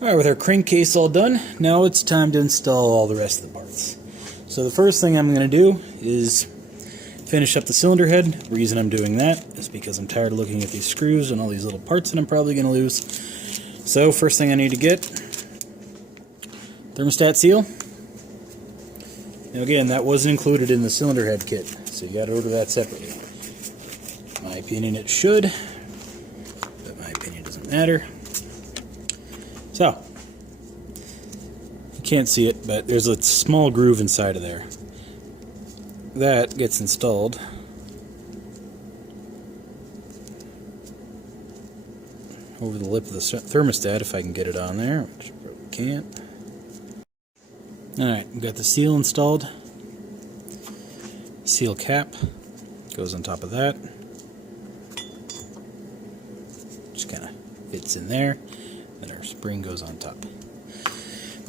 Alright, with our crankcase all done, now it's time to install all the rest of the parts. So the first thing I'm going to do is finish up the cylinder head. The reason I'm doing that is because I'm tired of looking at these screws and all these little parts that I'm probably going to lose. So first thing I need to get, thermostat seal. Now again, that wasn't included in the cylinder head kit, so you got to order that separately. In my opinion it should, but my opinion doesn't matter. So, you can't see it, but there's a small groove inside of there. That gets installed over the lip of the thermostat, if I can get it on there, which I probably can't. Alright, we've got the seal installed. Seal cap goes on top of that. Just kind of fits in there. Then our spring goes on top.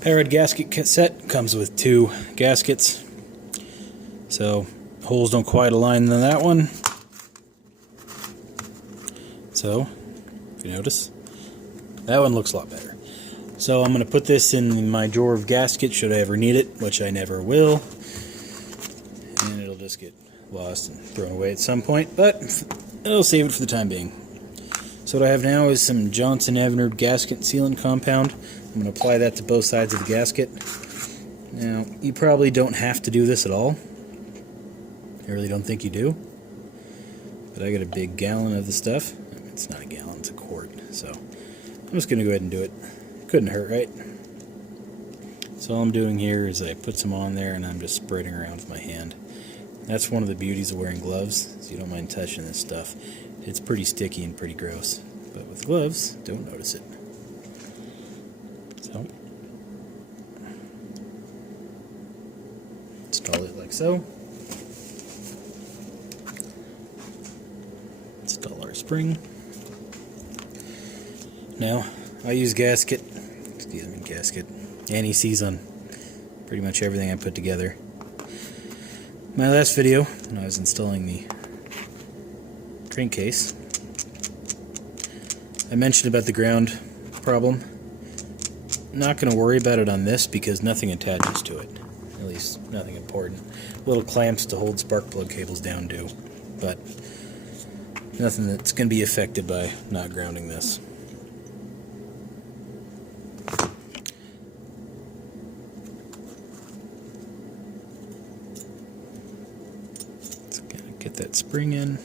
Powered gasket set comes with 2 gaskets. So holes don't quite align in that one. So, if you notice, that one looks a lot better. So I'm going to put this in my drawer of gaskets should I ever need it, which I never will. And it'll just get lost and thrown away at some point, but I'll save it for the time being. So what I have now is some Johnson Avenue gasket sealant compound. I'm going to apply that to both sides of the gasket. Now, you probably don't have to do this at all. I really don't think you do. But I got a big gallon of the stuff. It's not a gallon, it's a quart. So I'm just going to go ahead and do it. Couldn't hurt, right? So all I'm doing here is I put some on there and I'm just spreading around with my hand. That's one of the beauties of wearing gloves, so you don't mind touching this stuff. It's pretty sticky and pretty gross, but with gloves, don't notice it. So, install it like so. Install our spring. Now, I use gasket anti-seize on pretty much everything I put together. My last video, when I was installing the crankcase, I mentioned about the ground problem. I'm not going to worry about it on this because nothing attaches to it. At least, nothing important. Little clamps to hold spark plug cables down do. But nothing that's going to be affected by not grounding this. Let's get that spring in.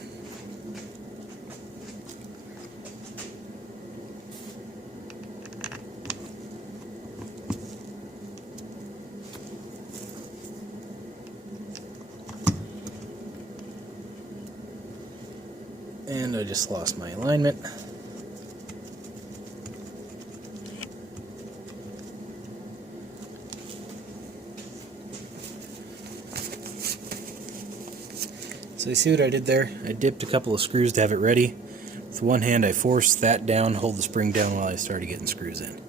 And I just lost my alignment. So you see what I did there? I dipped a couple of screws to have it ready. With one hand I forced that down, hold the spring down while I started getting screws in.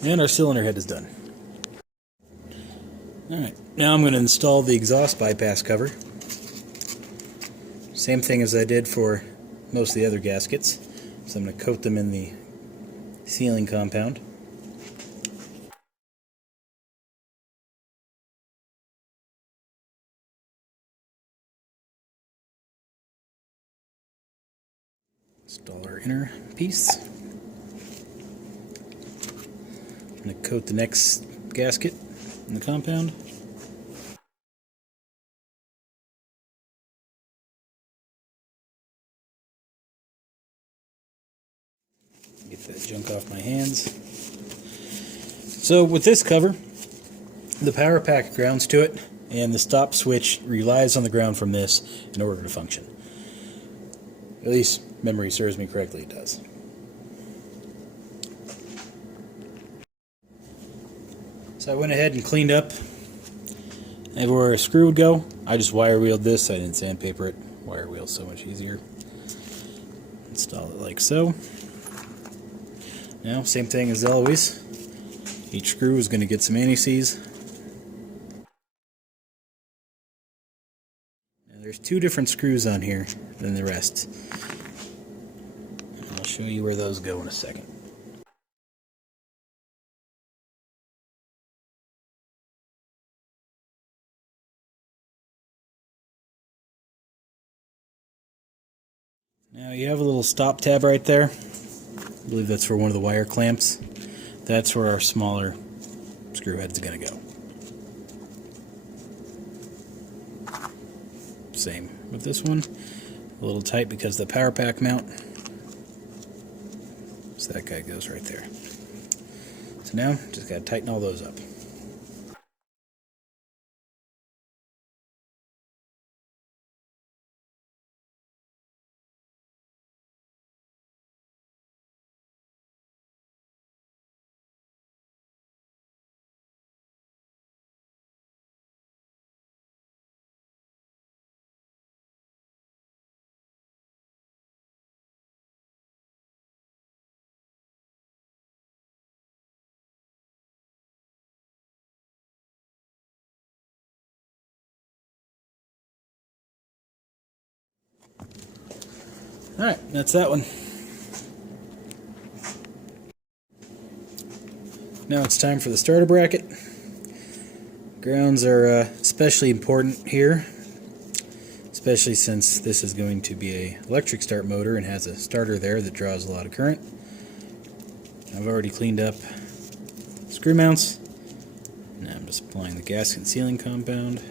And our cylinder head is done. Alright, now I'm going to install the exhaust bypass cover. Same thing as I did for most of the other gaskets. So I'm going to coat them in the sealing compound. Install our inner piece. I'm going to coat the next gasket in the compound. Get that junk off my hands. So with this cover, the power pack grounds to it. and the stop switch relies on the ground from this in order to function. At least memory serves me correctly, it does. So I went ahead and cleaned up everywhere a screw would go. I just wire wheeled this. I didn't sandpaper it. Wire wheel's so much easier. Install it like so. Now, same thing as always. Each screw is going to get some anti-seize. Now, there's 2 different screws on here than the rest. I'll show you where those go in a second. Now you have a little stop tab right there. I believe that's for one of the wire clamps. That's where our smaller screw head's going to go. Same with this one. A little tight because of the power pack mount. So that guy goes right there. So now, just got to tighten all those up. Alright, that's that one. Now it's time for the starter bracket. Grounds are especially important here, especially since this is going to be an electric start motor and has a starter there that draws a lot of current. I've already cleaned up screw mounts. Now I'm just applying the gasket sealing compound.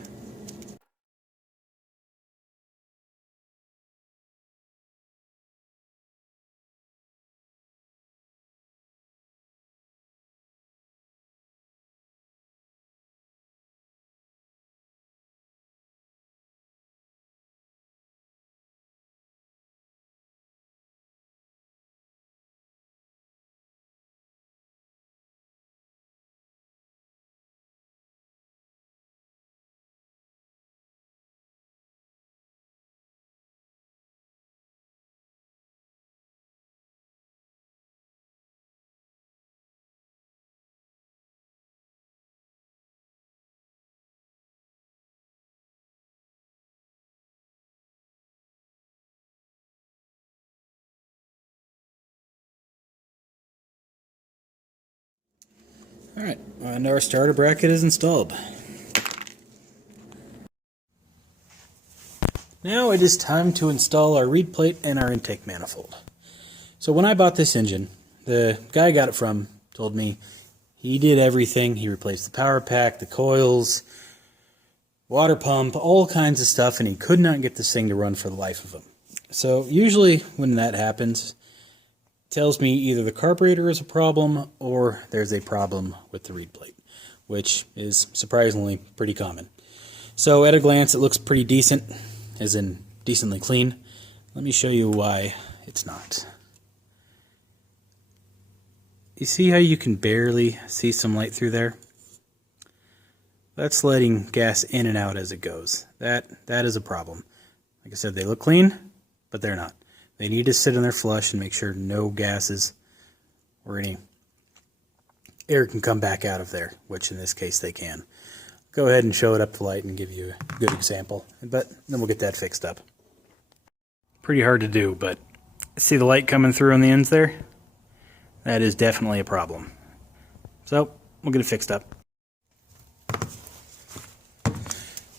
Alright, and our starter bracket is installed. Now it is time to install our Replate and our intake manifold. So when I bought this engine, the guy I got it from told me he did everything. He replaced the power pack, the coils, water pump, all kinds of stuff, and he could not get this thing to run for the life of him. So usually when that happens, tells me either the carburetor is a problem or there's a problem with the reed plate, which is surprisingly pretty common. So at a glance it looks pretty decent, as in decently clean. Let me show you why it's not. You see how you can barely see some light through there? That's letting gas in and out as it goes. That is a problem. Like I said, they look clean, but they're not. They need to sit in their flush and make sure no gases or any air can come back out of there, which in this case they can. Go ahead and show it up to light and give you a good example, but then we'll get that fixed up. Pretty hard to do, but see the light coming through on the ends there? That is definitely a problem. So we'll get it fixed up.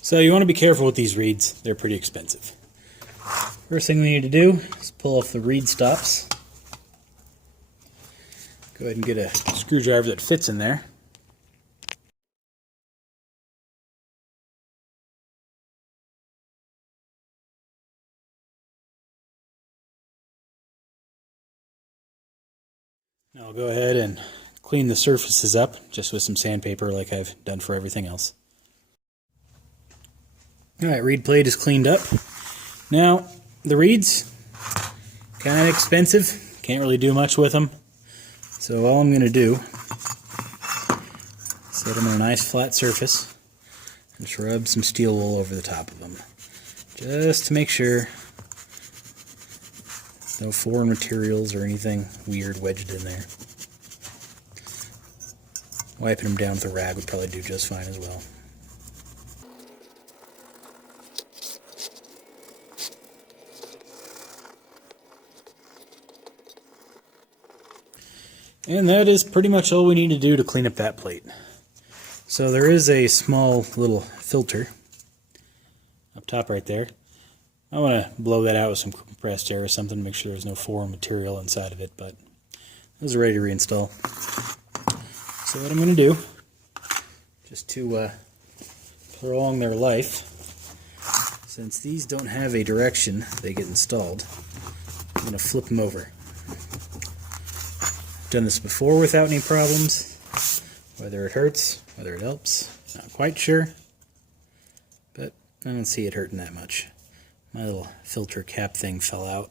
So you want to be careful with these reeds. They're pretty expensive. First thing we need to do is pull off the reed stops. Go ahead and get a screwdriver that fits in there. Now I'll go ahead and clean the surfaces up just with some sandpaper like I've done for everything else. Alright, reed plate is cleaned up. Now, the reeds, kind of expensive. Can't really do much with them. So all I'm going to do, set them on a nice flat surface and just rub some steel wool over the top of them. Just to make sure no foreign materials or anything weird wedged in there. Wiping them down with a rag would probably do just fine as well. And that is pretty much all we need to do to clean up that plate. So there is a small little filter up top right there. I want to blow that out with some compressed air or something to make sure there's no foreign material inside of it, but those are ready to reinstall. So what I'm going to do, just to prolong their life, since these don't have a direction they get installed, I'm going to flip them over. Done this before without any problems. Whether it hurts, whether it helps, not quite sure, but I don't see it hurting that much. My little filter cap thing fell out,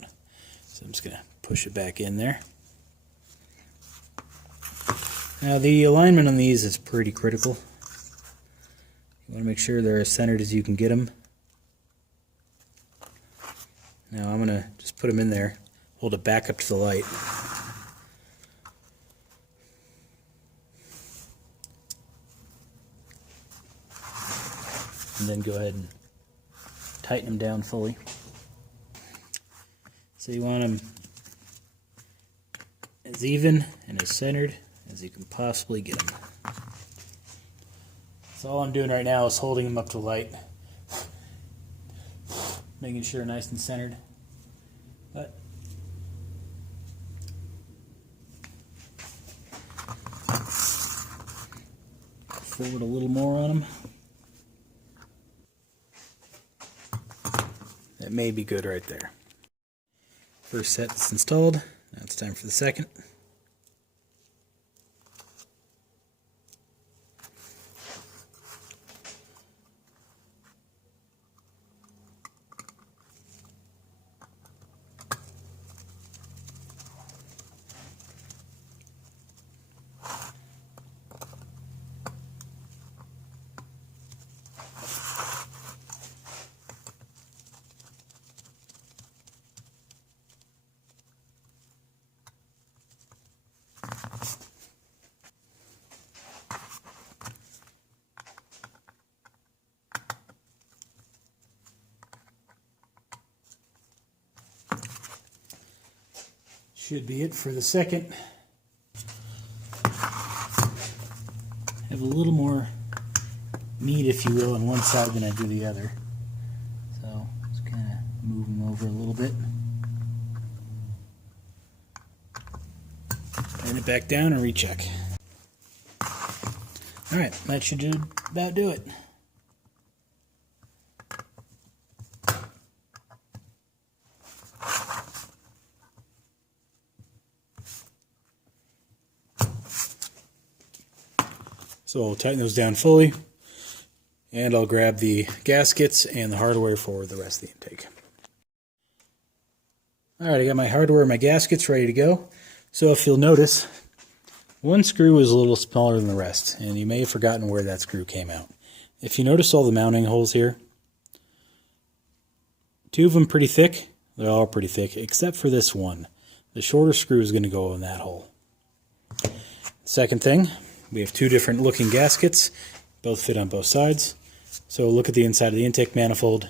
so I'm just going to push it back in there. Now the alignment on these is pretty critical. You want to make sure they're as centered as you can get them. Now I'm going to just put them in there, hold it back up to the light. And then go ahead and tighten them down fully. So you want them as even and as centered as you can possibly get them. So all I'm doing right now is holding them up to light, making sure nice and centered. But forward a little more on them. That may be good right there. First set is installed. Now it's time for the second. Should be it for the second. Have a little more meat, if you will, on one side than I do the other. So just kind of move them over a little bit. Turn it back down and recheck. Alright, that should about do it. So I'll tighten those down fully, and I'll grab the gaskets and the hardware for the rest of the intake. Alright, I got my hardware and my gaskets ready to go. So if you'll notice, one screw is a little smaller than the rest, and you may have forgotten where that screw came out. If you notice all the mounting holes here, two of them pretty thick. They're all pretty thick, except for this one. The shorter screw is going to go in that hole. Second thing, we have two different looking gaskets, both fit on both sides. So look at the inside of the intake manifold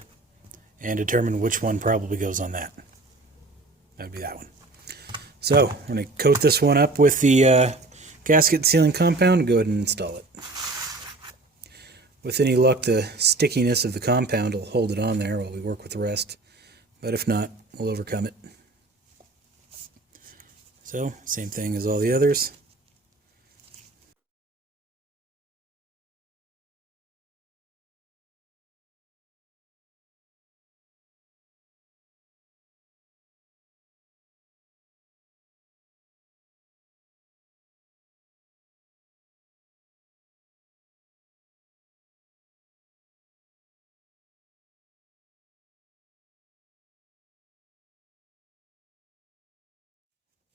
and determine which one probably goes on that. That would be that one. So I'm going to coat this one up with the gasket sealing compound and go ahead and install it. With any luck, the stickiness of the compound will hold it on there while we work with the rest. But if not, we'll overcome it. So, same thing as all the others.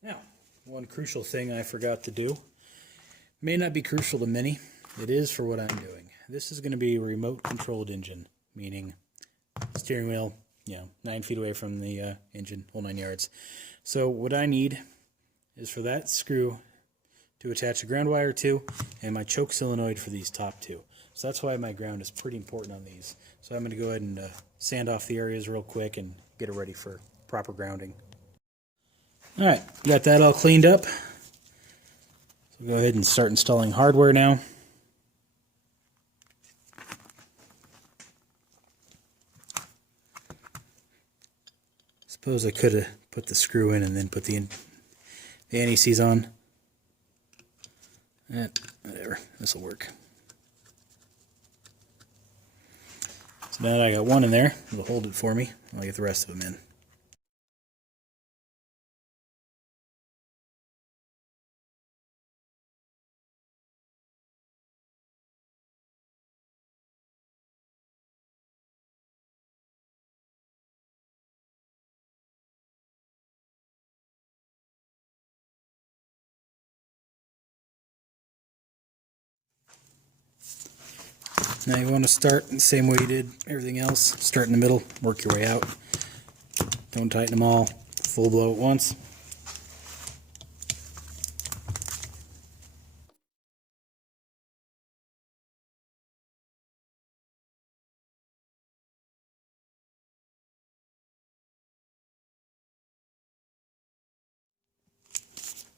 Now, one crucial thing I forgot to do, may not be crucial to many, it is for what I'm doing. This is going to be a remote controlled engine, meaning steering wheel, 9 feet away from the engine, whole 9 yards. So what I need is for that screw to attach a ground wire to, and my choke solenoid for these top two. So that's why my ground is pretty important on these. So I'm going to go ahead and sand off the areas real quick and get it ready for proper grounding. Alright, got that all cleaned up. So go ahead and start installing hardware now. Suppose I could have put the screw in and then put the anti-seize on. Whatever, this will work. So now that I got one in there, it'll hold it for me. I'll get the rest of them in. Now you want to start the same way you did everything else. Start in the middle, work your way out. Don't tighten them all full blow at once.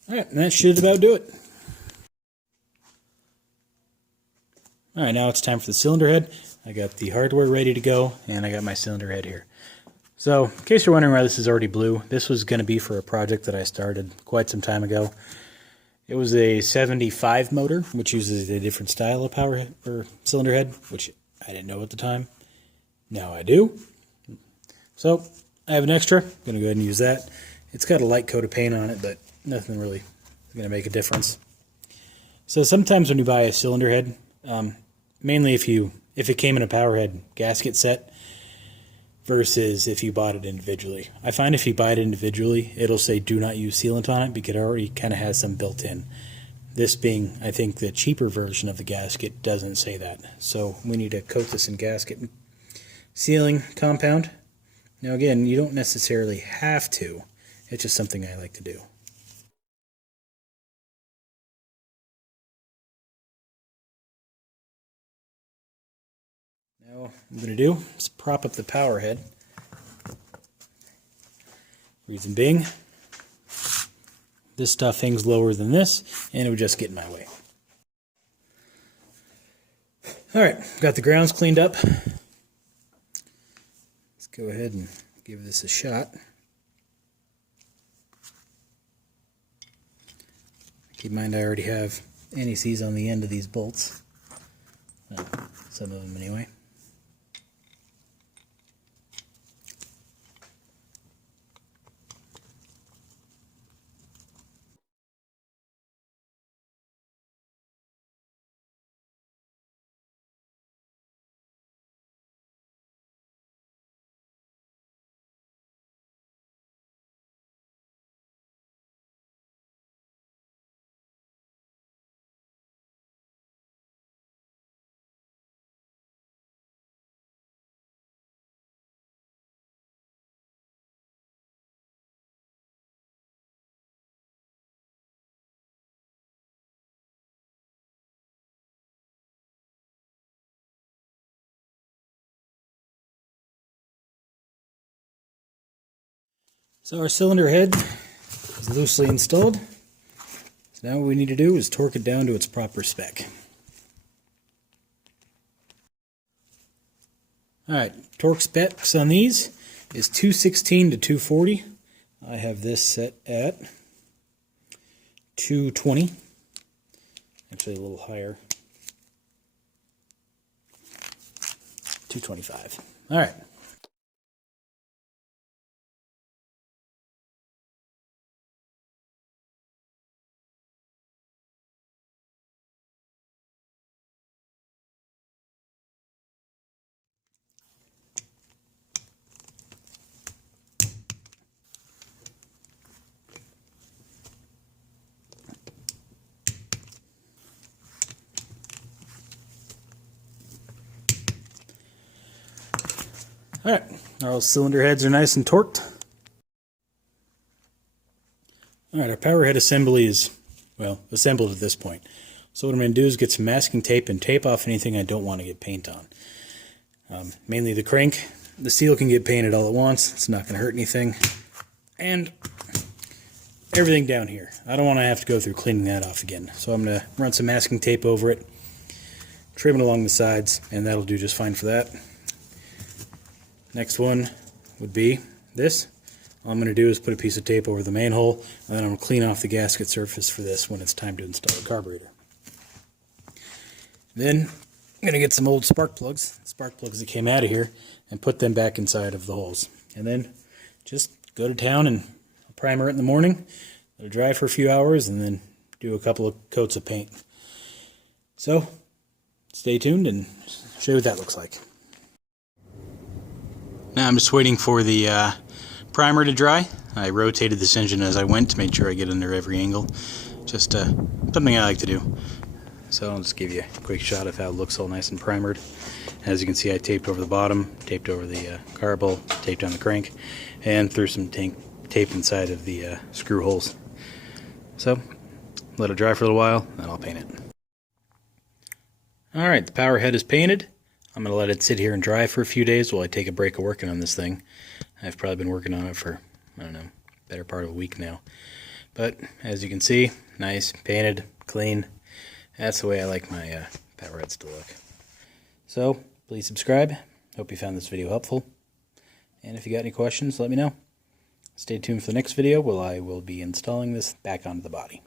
Alright, and that should about do it. Alright, now it's time for the cylinder head. I got the hardware ready to go, and I got my cylinder head here. So, in case you're wondering why this is already blue, this was going to be for a project that I started quite some time ago. It was a 75 motor, which uses a different style of power head, or cylinder head, which I didn't know at the time. Now I do. So, I have an extra. I'm going to go ahead and use that. It's got a light coat of paint on it, but nothing really is going to make a difference. So sometimes when you buy a cylinder head, mainly if it came in a power head gasket set versus if you bought it individually. I find if you buy it individually, it'll say do not use sealant on it because it already kind of has some built in. This being, I think, the cheaper version of the gasket doesn't say that. So we need to coat this in gasket sealing compound. Now again, you don't necessarily have to. It's just something I like to do. Now what I'm going to do is prop up the power head. Reason being, this stuff hangs lower than this, and it would just get in my way. Alright, got the grounds cleaned up. Let's go ahead and give this a shot. Keep in mind I already have anti-seize on the end of these bolts. Some of them anyway. So our cylinder head is loosely installed. So now what we need to do is torque it down to its proper spec. Alright, torque specs on these is 216 to 240. I have this set at 220. Actually a little higher. 225. Alright. Alright, our cylinder heads are nice and torqued. Alright, our power head assembly is, well, assembled at this point. So what I'm going to do is get some masking tape and tape off anything I don't want to get paint on. Mainly the crank. The seal can get painted all at once. It's not going to hurt anything. And everything down here. I don't want to have to go through cleaning that off again. So I'm going to run some masking tape over it, trim it along the sides, and that'll do just fine for that. Next one would be this. All I'm going to do is put a piece of tape over the main hole, and then I'm going to clean off the gasket surface for this when it's time to install the carburetor. Then I'm going to get some old spark plugs that came out of here, and put them back inside of the holes. And then just go to town and primer it in the morning, let it dry for a few hours, and then do a couple of coats of paint. So stay tuned and show you what that looks like. Now I'm just waiting for the primer to dry. I rotated this engine as I went to make sure I get under every angle. Just something I like to do. So I'll just give you a quick shot of how it looks all nice and primered. As you can see, I taped over the bottom, taped over the carb hole, taped on the crank, and threw some tape inside of the screw holes. So let it dry for a little while, then I'll paint it. Alright, the power head is painted. I'm going to let it sit here and dry for a few days while I take a break of working on this thing. I've probably been working on it for, I don't know, better part of a week now. But as you can see, nice, painted, clean. That's the way I like my power heads to look. So, please subscribe. Hope you found this video helpful. And if you got any questions, let me know. Stay tuned for the next video where I will be installing this back onto the body.